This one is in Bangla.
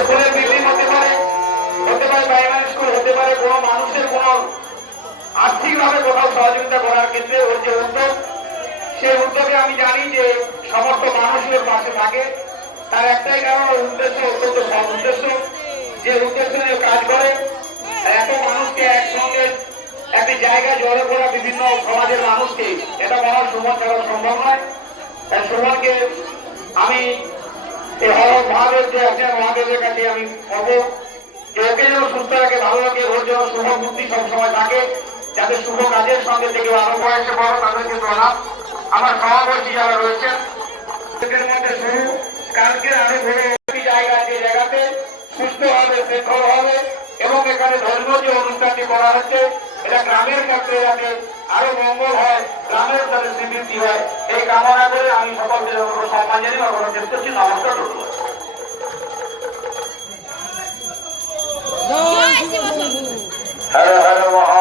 স্কুলের বিল্ডিং হতে পারে প্রাইমারি স্কুল হতে পারে, কোনো মানুষের কোনো আর্থিকভাবে কোথাও সহযোগিতা করার ক্ষেত্রে ওর যে উদ্যোগ, সেই উদ্যোগে আমি জানি যে সমস্ত মানুষের পাশে থাকে। তার একটাই কারণ, উদ্দেশ্য অত্যন্ত সৎ উদ্দেশ্য, যে উদ্দেশ্য নিয়ে কাজ করে এত মানুষকে একসঙ্গে একটি জায়গায় জড়ো করা, বিভিন্ন সমাজের মানুষকে, এটা মনে সুমন ছাড়া সম্ভব নয়। তাই সুমনকে আমি এই হরফ মহাদেব যে আছেন, মহাদেবের কাছে আমি করবো যে ওকে যেন সুস্থ রাখে, ভালো রাখে, ওর যেন শুভ বুদ্ধি সবসময় থাকে, যাতে শুভ কাজের সঙ্গে থেকে আরো বয়সে বড় তাদেরকে প্রণাম। আমার সভাপতি যারা রয়েছেন এদের মধ্যে শুরু, কালকে আরো বড় জায়গা, যে জায়গাতে সুস্থ হবে, শৃঙ্খল হবে এবং এখানে ধর্মীয় যে অনুষ্ঠানটি করা হচ্ছে এটা গ্রামের ক্ষেত্রে যাতে আরো মঙ্গল হয়, গ্রামের যাতে সমৃদ্ধি হয়, এই কামনা করে আমি সকলকে সম্মান জানিয়ে অনুরোধ করছি। নমস্কার, ধন্যবাদ। হর হর মহা